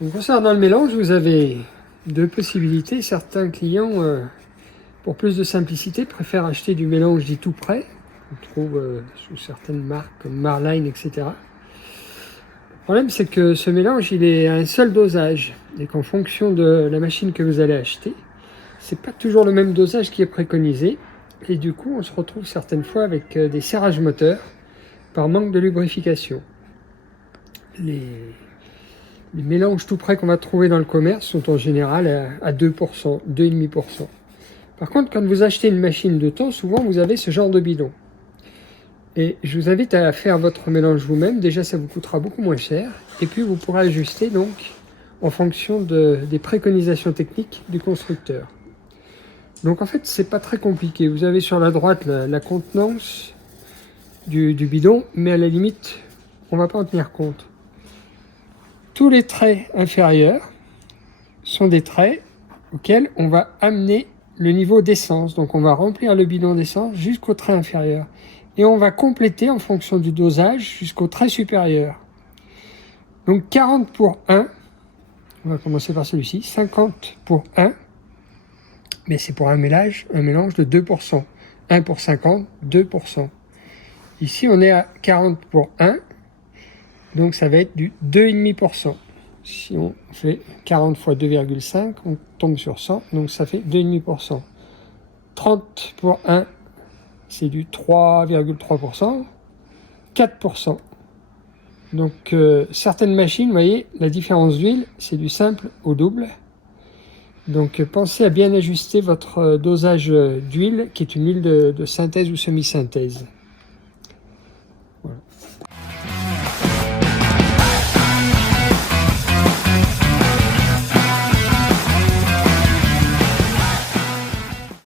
Donc, concernant le mélange, vous avez deux possibilités. Certains clients, pour plus de simplicité, préfèrent acheter du mélange dit tout prêt. On trouve sous certaines marques comme Marline, etc. Le problème, c'est que ce mélange, il est à un seul dosage. Et qu'en fonction de la machine que vous allez acheter, c'est pas toujours le même dosage qui est préconisé. Et du coup, on se retrouve certaines fois avec des serrages moteurs par manque de lubrification. Les mélanges tout prêts qu'on va trouver dans le commerce sont en général à 2%, 2,5%. Par contre, quand vous achetez une machine de temps, souvent vous avez ce genre de bidon. Et je vous invite à faire votre mélange vous-même. Déjà, ça vous coûtera beaucoup moins cher. Et puis, vous pourrez ajuster donc en fonction des préconisations techniques du constructeur. Donc, en fait, c'est pas très compliqué. Vous avez sur la droite la contenance du bidon, mais à la limite, on ne va pas en tenir compte. Tous les traits inférieurs sont des traits auxquels on va amener le niveau d'essence. Donc on va remplir le bidon d'essence jusqu'au trait inférieur. Et on va compléter en fonction du dosage jusqu'au trait supérieur. Donc 40 pour 1. On va commencer par celui-ci. 50 pour 1. Mais c'est pour un mélange de 2%. 1 pour 50, 2%. Ici on est à 40 pour 1. Donc ça va être du 2,5%. Si on fait 40 fois 2,5, on tombe sur 100, donc ça fait 2,5%. 30 pour 1, c'est du 3,3%. 4%. Donc certaines machines, vous voyez, la différence d'huile, c'est du simple au double. Donc pensez à bien ajuster votre dosage d'huile, qui est une huile de synthèse ou semi-synthèse.